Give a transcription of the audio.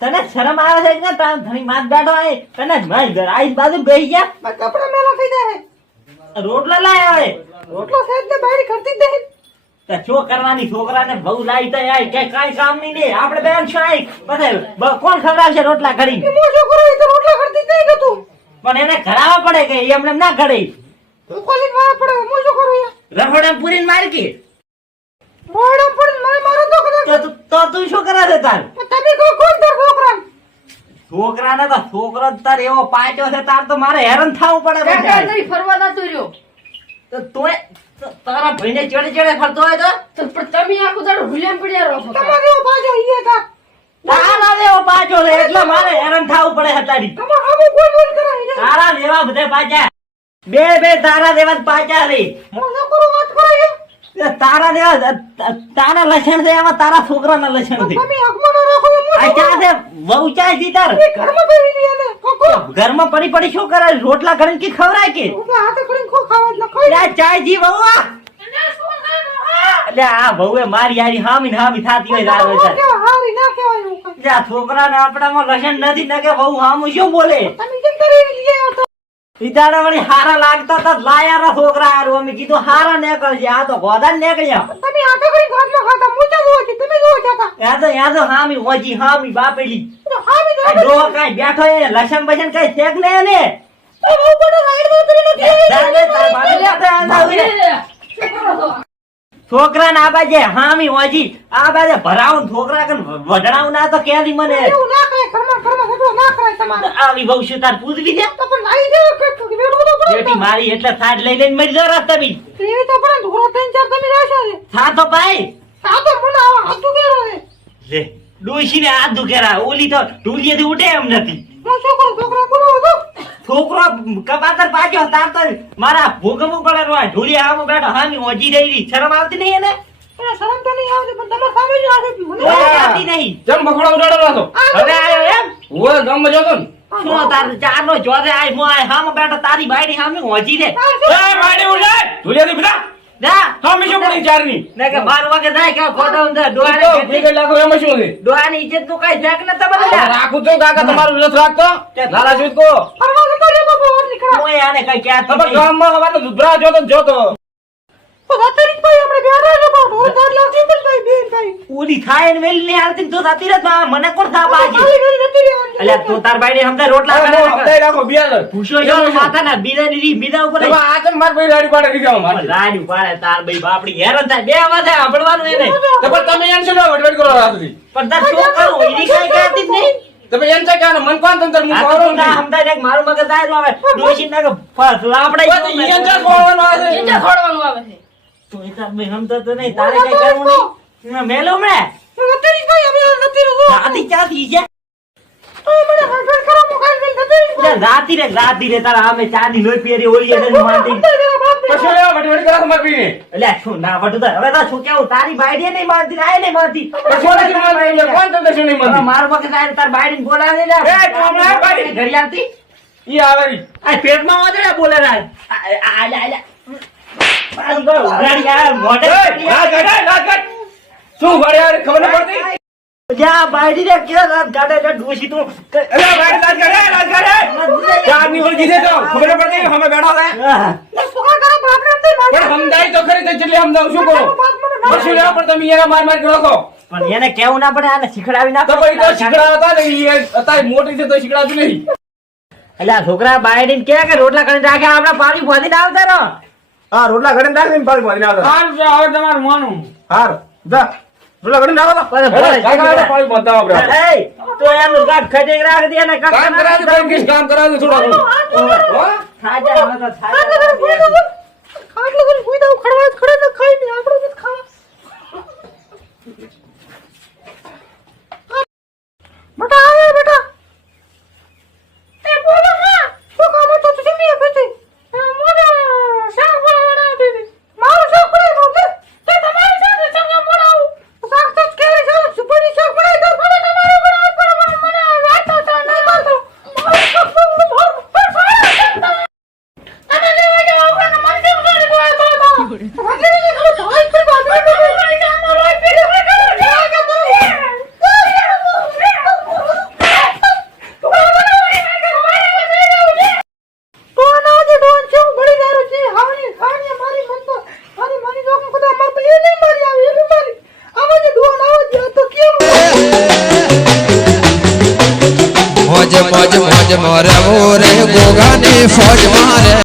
તને શરમ આવે છે કે તાર ધણી માથ બેઠો આય તને મારી ઘર આઈ બાજુ ગઈ ગયા કપડા મેલા થઈ જાય રોટલા લાય હવે રોટલો સાહેબ ને બહાર કરતી દે તે. શું કરવાની છોકરાને બહુ લાઈ તો આય કે કાઈ કામ નહીં ને આપણે બેન શું આય પછી કોણ ખવડાવશે રોટલા ઘડી હું શું કરું તો રોટલા કરતી દે કે તું પણ એને ઘડાવવા પડે કે એમને ના ઘડે તું કોલી વાળા પડે હું શું કરું યાર? રખોડા પૂરીને મારી કે? રોડા પડી મને મારો તો તો તો તું શું કરે છે તાર? તમે કહો કોણ તાર છોકરા છોકરાને તો છોકરો તાર એવો પાછો છે તાર તો મારે હેરાન થવું પડે કાકા બધાય. ફરવા જતો રહ્યો? તો તોય તારા ભાઈને ચડે ચડે ફરતો હોય તો? પણ તમે આખું દાડો ભૂલ્યા પડ્યા રહો તમારે એવો પાછો ઈએ તા. તારા એવો પાછો છે એટલે મારે હેરાન થવું પડે હતારી તમારે આવું બોલ તારા જેવા બધા પાછા. બે બે તારા દેવા પાછા રે વાત તારા દેવા તારા લક્ષણ છે એમાં તારા છોકરાના લક્ષણ છે. તમે હકમાં રાખો આ ચા છે? વહુ ચા છે તાર? ઘરમાં બેહી રહી અને કોકો ઘરમાં પડી પડી શું કરે? રોટલા ઘડીને કે ખવડાય કે? કરીને ખાવા જ લખાય લે ચા જી વહુ આ. એટલે આ વહુએ મારી યારી હામી ને હામી થાતી હોય રાત હોય હારી ના કહેવાય આ છોકરાને આપણામાં લક્ષણ નથી ને કે વહુ હામું શું બોલે? તમે ઈદાડા વળી હારા લાગતા તો લાયારા છોકરા હારું. અમે કીધું હારા નીકળજે. આ તો ગોદા નીકળ્યા તમે હાથે કરીને ગાંઠલો ખાતા મોટા જોવો છો તમે જોવો છો કા યા તો યા તો હામી ઓજી હામી બાપેલી. હામી જો કાઈ બેઠો એ લસણ બસણ કાંઈ શેક લે ને? તો બહુ બધો રાઈડ ઉતરી નથી જા લે તાર ભાભી લે તાર આંધા ઉઈ રે. શું કરો છો? છોકરાને આ બાજે હામી ઓજી આ બાજે ભરાવું છોકરા કન વઢણાવું ના તો ક્યાંથી મને. એવું ના કરે ઘરમાં ઘરમાં બધું ના કરે તમારે. બહુ શું તાર પૂજવી છે? તો પણ લાવી દેવો કે તો બેટી મારી એટલે થાટ લઈ લઈને મરી જાવ રાત તમે એવી તો પણ ધોરો ત્રણ ચાર તમે રહેશે ને થા તો ભાઈ આ તો મને આવા હાથ કેરો છે. લે ડોશીને હાથ દુખેરા ઓલી તો ઢૂલિયેથી ઉઠે એમ નથી. હું શું કરું છોકરા બોલો હતો છોકરો કપાતર પાછો તાર તો મારા ભૂગમું પડે રોય ઢોલી આમ બેઠો. હામી ઓજી રહી શરમ આવતી નહીં એને? શરમ તો નહીં આવતી પણ તમે સામે જ આવે મને આવતી નહીં. જમ બખડો ઉડાડો હતો. હવે આયો એમ? ઓય ગમ જતો ને. શું તાર ચારનો જોરે આય મો આય હામ બેઠો તારી બાયડી હામી ઓજી રે એ માડી ઉડાડ ધુલિયાથી બેટા ના હા પડી ચારની ને કે બાર વાગે જાય કે ખોટો અંદર ડોહાની ક્રિકેટ લાખો એમાં શું છે? ડોહાની ઇજ્જતનું કઈ ફેક ન તમે રાખું છું કાકા તમારું નથી રાખતો. લાલા છું કો ફરવા જતો રહ્યો તો બહુ નીકળા હું આને કઈ કહેતો તમે નહીં. ગામમાં હવાનો દુધરા જોતો જોતો. તો ભાઈ આપણે બેઠા છે પણ ઢોર ઢાર પણ ભાઈ બેન ભાઈ ઓલી થાય ને વેલી ને હાલતી ને તું થતી રહે તો આ મને કોણ થા પાછી અલ્યા તો તાર બાયડી હમણાં રોટલા બહુ રાખો બિયાલ ભૂસો જો માથા ના બીજા ની બીજા ઉપર આ કેમ માર ભાઈ લાડી પાડે દીધા માર. રાડ્યું પાડે તાર ભાઈ બાપડી હેરાન થાય બે વાગે આપડવાનું એને. તો પણ તમે એમ છો વડવડ કરો રાતથી પણ તાર શું કરું એની કઈ કહેતી જ નહીં. તમે એમ છે કે આને મન કોણ તંત્ર હું મારો ના સમજાય ને મારું મગજ દાયરું આવે. ડોશી ના કે ફસ લાપડાઈ કોઈ એમ છે મેં. આવે એમ છે ખોડવાનું આવે છે. તું એ તાર ભાઈ તો નહીં તારે કઈ કરવું નહીં. મેલો મે? રાત્રિ ભાઈ અમે નથી રહ્યો દાદી ક્યાંથી છે? તો રાતી રે રાતી રે તારા આમે ચાની લોહી પહેરી ઓલી એને માંડી પછી લેવા વડવડ કરો માર ભાઈને એટલે શું ના વટુ હવે તો શું કેવું તારી બાયડી નહીં માનતી ને નહીં માનતી. પછી નથી માનતી? કોણ તંત્ર શું નહીં માનતી? મારું મગજ આઈને તાર બાયડીને બોલાવે લે. એ, તું હમણાં આ આવતી. ઈ આવે આ પેટમાં વાદળા બોલે રાજ આ આ આ. શું વળે ખબર ન પડતી? જા બાયડી રે કે રાત ગાડે જે ડોશી તું. અરે ભાઈ રાત કાઢ, રાત કાઢ. ચારની ઓળખી છે તો ખબર પડતી અમે બેઠા હતા આહ. સુખા કરો બાપ રે પણ સમજાય તો ખરી તો જેટલી સમજાવું શું કરો? પછી લેવા પણ તમે એના માર માર કરો છો. પણ એને કેવું ના પડે આને શીખડાવી ના તો તો ને અત્યારે મોટી છે તો શીખડાતું નહીં. એટલે છોકરા બાયડીને કે કે રોટલા કરીને રાખે આપણે પાણી ભરીને આવતા રહો. હા રોટલા ઘડીને રાખે પાણી પાણી ભરીને આવતા તમારું માનું. હાર જા. તો. પાણી આપણે. એ એનું કાટ ખટેક રાખ દે ને કામ કરાવજો ભાઈ, કિસ કામ કરાવજો થોડા હો? થાજા હવે તો થાજા. ખાટલે ઘડી સુઈ દઉં ખડવા ખડે ને ખાઈ ને આપણે જ ખાવા. મોજ મોજ મોજ મોરે મોરે ગોગાની ફોજ મારે